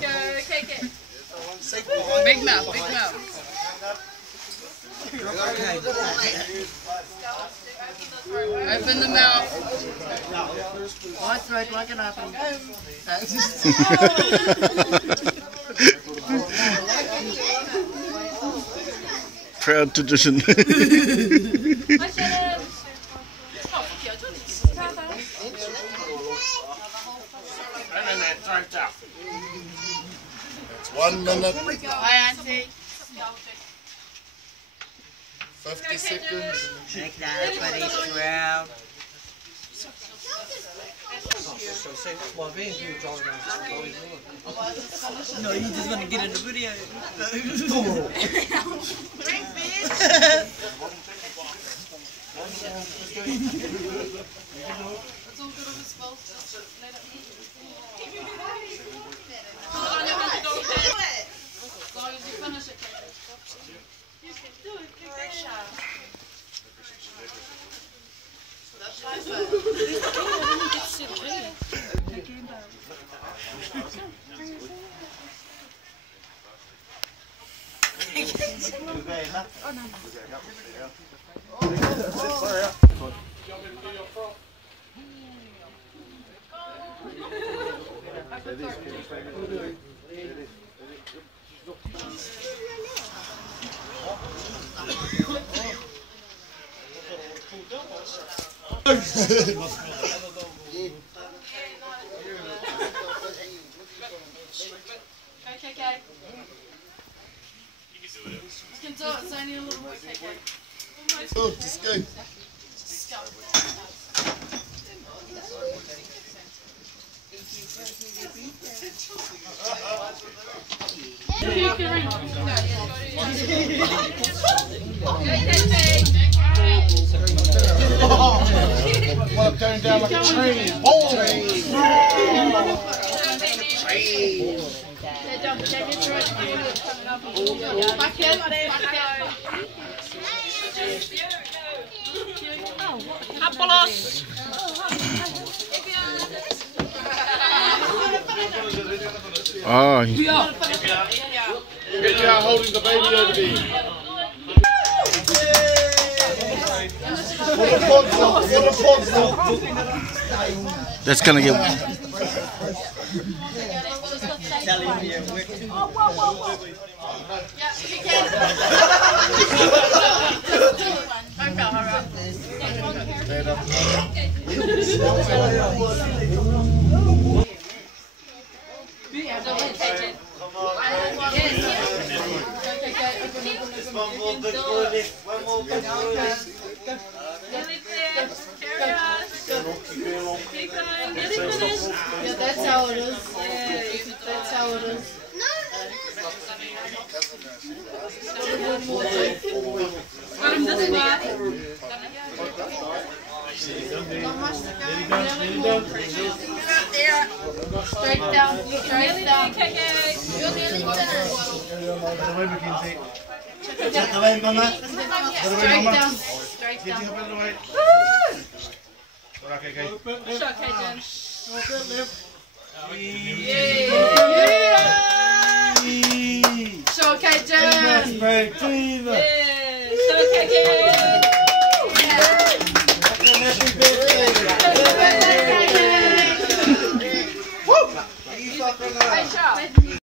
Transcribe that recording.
Go, kick it. Big mouth, big mouth. Open the mouth. What's right, what can happen? Proud tradition. It's 1 minute, Hi, Auntie. 50 seconds. Like that, buddy, swell. No, you just want to get in the video. KK. You can do it, it's only a little bit, KK. Oh, just go. Just go. Well, I'm going down like a train. Ball. Apollos! Oh, Get you out holding the baby over there. that's gonna get. Yeah, that's how it is. That's how it is. Got him this far. Not much to go. Straight down, straight down. You're nearly done. Straight down, straight down. Shot, Cajun. Shot, Cajun. Yeah, shot, Cajun.